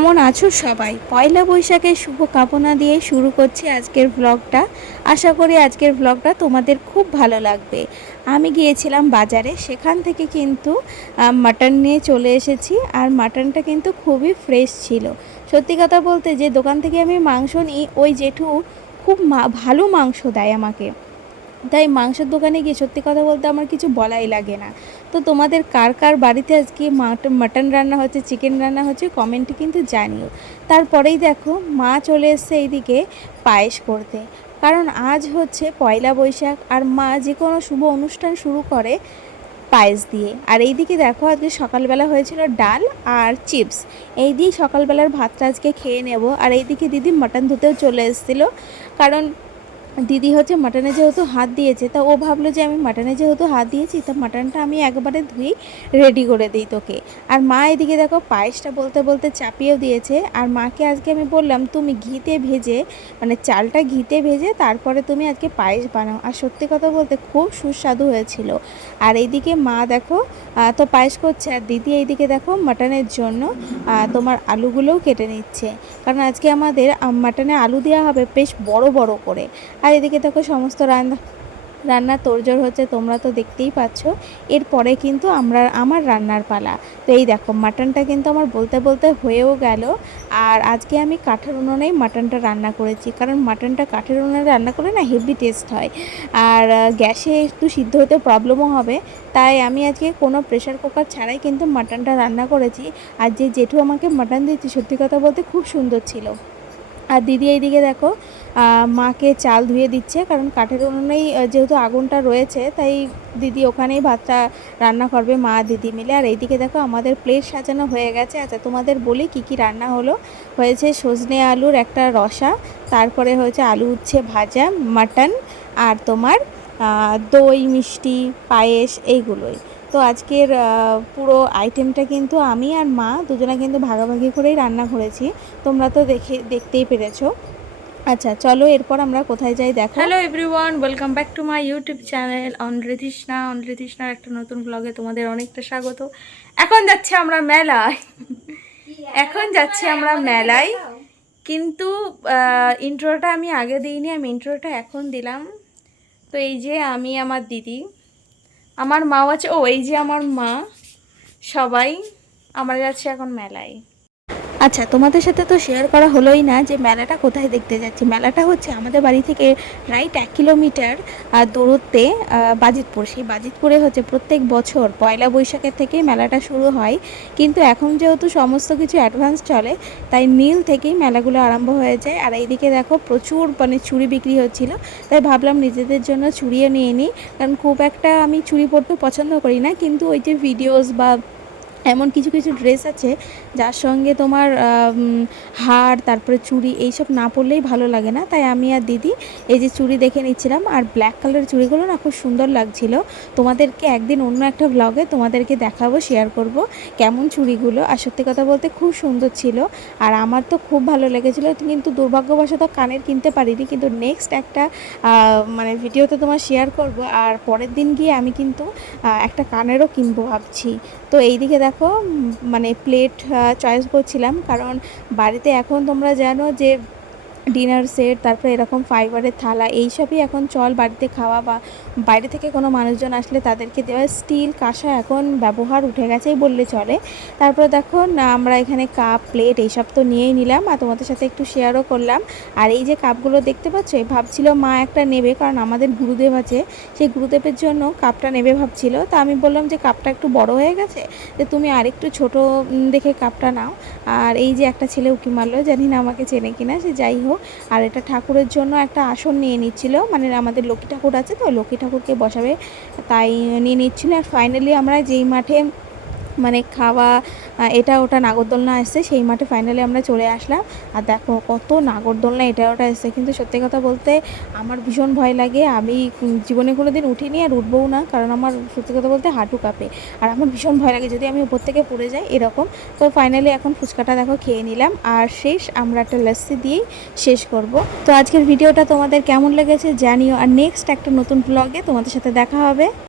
কেমন আছো সবাই? পয়লা বৈশাখের শুভ কামনা দিয়ে শুরু করছি আজকের ব্লগটা আশা করি আজকের ব্লগটা তোমাদের খুব ভালো লাগবে। আমি গিয়েছিলাম বাজারে, সেখান থেকে কিন্তু মাটন নিয়ে চলে এসেছি। আর মাটনটা কিন্তু খুবই ফ্রেশ ছিল। সত্যি কথা বলতে যে দোকান থেকে আমি মাংস নিই, ওই জেঠু খুব ভালো মাংস দেয় আমাকে। তাই মাংসের দোকানে গিয়ে সত্যি কথা বলতে আমার কিছু বলাই লাগে না। তো তোমাদের কার কার বাড়িতে আজকে মাটন রান্না হচ্ছে, চিকেন রান্না হচ্ছে কমেন্টে কিন্তু জানিও। তারপরেই দেখো মা চলে এসছে এইদিকে পায়েস করতে। কারণ আজ হচ্ছে পয়লা বৈশাখ আর মা যে কোনো শুভ অনুষ্ঠান শুরু করে পায়েস দিয়ে। আর এইদিকে দেখো আজকে সকালবেলা হয়েছিল ডাল আর চিপস। এই দিয়ে সকালবেলার ভাতটা আজকে খেয়ে নেব। আর এইদিকে দিদি মাটন ধুতেও চলে এসেছিল। কারণ দিদি হচ্ছে মাটনে যেহেতু হাত দিয়েছে, তা ও ভাবলো যে আমি মাটনে যেহেতু হাত দিয়েছি, তা মাটনটা আমি একবারে ধুই রেডি করে দিই তোকে। আর মা এদিকে দেখো পায়েসটা বলতে বলতে চাপিয়েও দিয়েছে, আর মাকে আজকে আমি বললাম, তুমি ঘিতে ভেজে মানে চালটা ঘিতে ভেজে তারপরে তুমি আজকে পায়েস বানাও। আর সত্যি কথা বলতে খুব সুস্বাদু হয়েছিল। আর এইদিকে মা দেখো তো পায়েস করছে, আর দিদি এইদিকে দেখো মাটনের জন্য তোমার আলুগুলোও কেটে নিচ্ছে। কারণ আজকে আমাদের মাটনে আলু দেওয়া হবে বেশ বড় বড় করে। আর এদিকে দেখো সমস্ত রান্না রান্না তোড়জোড় হচ্ছে, তোমরা তো দেখতেই পাচ্ছ। এরপরে কিন্তু আমরা, আমার রান্নার পালা। তো এই দেখো, মাটনটা কিন্তু আমার বলতে বলতে হয়েও গেল। আর আজকে আমি কাঠের উনুনেই মাটনটা রান্না করেছি। কারণ মাটনটা কাঠের উনুনে রান্না করে না হেভি টেস্ট হয়। আর গ্যাসে একটু সিদ্ধ হতে প্রবলেমও হবে। তাই আমি আজকে কোনো প্রেশার কুকার ছাড়াই কিন্তু মাটনটা রান্না করেছি। আর যে জেঠু আমাকে মাটন দিয়েছে, সত্যি কথা বলতে খুব সুন্দর ছিল। আর দিদি এইদিকে দেখো মাকে চাল ধুয়ে দিচ্ছে, কারণ কাঠের উনুনেই যেহেতু আগুনটা রয়েছে, তাই দিদি ওখানেই ভাতটা রান্না করবে, মা, দিদি মিলে। আর এইদিকে দেখো, আমাদের প্লেট সাজানো হয়ে গেছে। আচ্ছা তোমাদের বলি কি কি রান্না হলো? হয়েছে সজনে আলুর একটা রসা, তারপরে হয়েছে আলু উচ্ছে ভাজা, মাটন, আর তোমার দই, মিষ্টি, পায়েস, এইগুলোই। তো আজকের পুরো আইটেমটা কিন্তু আমি আর মা দুজনে কিন্তু ভাগাভাগি করেই রান্না করেছি। তোমরা তো দেখে, দেখতেই পেরেছ। আচ্ছা চলো এরপর আমরা কোথায় যাই দেখো। Hello everyone welcome back to my YouTube channel Anritrishna অনৃতৃষ্ণার একটা নতুন ব্লগে তোমাদের অনেকটা স্বাগত। এখন যাচ্ছে আমরা মেলায়। এখন যাচ্ছি আমরা মেলায়। কিন্তু ইন্ট্রোটা আমি আগে দিইনি, আমি ইন্ট্রোটা এখন দিলাম। তো এই যে আমি, আমার দিদি। আমার মাও আছে, ও, এই যে আমার মা। সবাই, আমরা যাচ্ছি এখন মেলায়। আচ্ছা তোমাদের সাথে তো শেয়ার করা হলোই না যে মেলাটা কোথায় দেখতে যাচ্ছি। মেলাটা হচ্ছে আমাদের বাড়ি থেকে রাইট এক কিলোমিটার দূরত্বে বাজিতপুর। সেই বাজিতপুরে হচ্ছে প্রত্যেক বছর পয়লা বৈশাখের থেকে মেলাটা শুরু হয়। কিন্তু এখন যেহেতু সমস্ত কিছু অ্যাডভান্স চলে, তাই নীল থেকেই মেলাগুলো আরম্ভ হয়ে যায়। আর এইদিকে দেখো প্রচুর মানে চুড়ি বিক্রি হচ্ছিল। তাই ভাবলাম নিজেদের জন্য চুড়িও নিয়ে নিই। কারণ খুব একটা আমি চুড়ি পরতে পছন্দ করি না। কিন্তু ওই যে ভিডিওস বা এমন কিছু কিছু ড্রেস আছে যার সঙ্গে তোমার হার, তারপরে চুড়ি এইসব না পরলেই ভালো লাগে না। তাই আমি আর দিদি এই যে চুড়ি দেখে নিচ্ছিলাম আর ব্ল্যাক কালারের চুড়িগুলো না খুব সুন্দর লাগছিল। তোমাদেরকে একদিন অন্য একটা ব্লগে তোমাদেরকে দেখাবো শেয়ার করব কেমন চুড়িগুলো। আর সত্যি কথা বলতে খুব সুন্দর ছিল আর আমার তো খুব ভালো লেগেছিলো। কিন্তু দুর্ভাগ্যবশত কানের কিনতে পারিনি। কিন্তু নেক্সট একটা মানে ভিডিওতে তোমার শেয়ার করব। আর পরের দিন গিয়ে আমি কিন্তু একটা কানেরও কিনবো ভাবছি। তো এই দিকে দেখো উম, মানে প্লেট চয়েস করছিলাম। কারণ বাড়িতে এখন তোমরা জানো যে ডিনার সেট তারপরে এরকম ফাইবারের থালা, এইসবই এখন চল বাড়িতে খাওয়া বা বাইরে থেকে কোনো মানুষজন আসলে তাদেরকে দেওয়া স্টিল কাঁসা এখন ব্যবহার উঠে গেছেই বললে চলে। তারপরে দেখো না আমরা এখানে কাপ প্লেট এইসব তো নিয়েই নিলাম আর তোমাদের সাথে একটু শেয়ারও করলাম। আর এই যে কাপগুলো দেখতে পাচ্ছ ভাবছিল মা একটা নেবে, কারণ আমাদের গুরুদেব আছে। সেই গুরুদেবের জন্য কাপটা নেবে ভাবছিল। তা আমি বললাম যে কাপটা একটু বড় হয়ে গেছে, যে তুমি আরেকটু ছোট দেখে কাপটা নাও। আর এই যে একটা ছেলে উকি মারলো, জানি না আমাকে চেনে কিনা, সে যাই হোক। আর এটা ঠাকুরের জন্য একটা আসন নিয়ে নিচ্ছিল। মানে আমাদের লক্ষ্মী ঠাকুর আছে তো, লক্ষ্মী ঠাকুরকে বসাবে। তাই নিয়ে নিচ্ছিল। আর ফাইনালি আমরা যেই মাঠে মানে খাওয়া এটা ওটা নাগরদোলনা এসছে, সেই মাঠে ফাইনালি আমরা চলে আসলাম। আর দেখো কত নাগরদোলনা, এটা ওটা এসছে। কিন্তু সত্যি কথা বলতে আমার ভীষণ ভয় লাগে। আমি জীবনে কোনো দিন উঠিনি আর উঠবও না, কারণ আমার সত্যি কথা বলতে হাঁটু কাঁপে। আর আমার ভীষণ ভয় লাগে যদি আমি উপর থেকে পড়ে যাই এরকম। তো ফাইনালি এখন ফুচকাটা দেখো খেয়ে নিলাম। আর শেষ আমরা একটা লস্যি দিয়েই শেষ করব। তো আজকের ভিডিওটা তোমাদের কেমন লেগেছে জানিও। আর নেক্সট একটা নতুন ব্লগে তোমাদের সাথে দেখা হবে।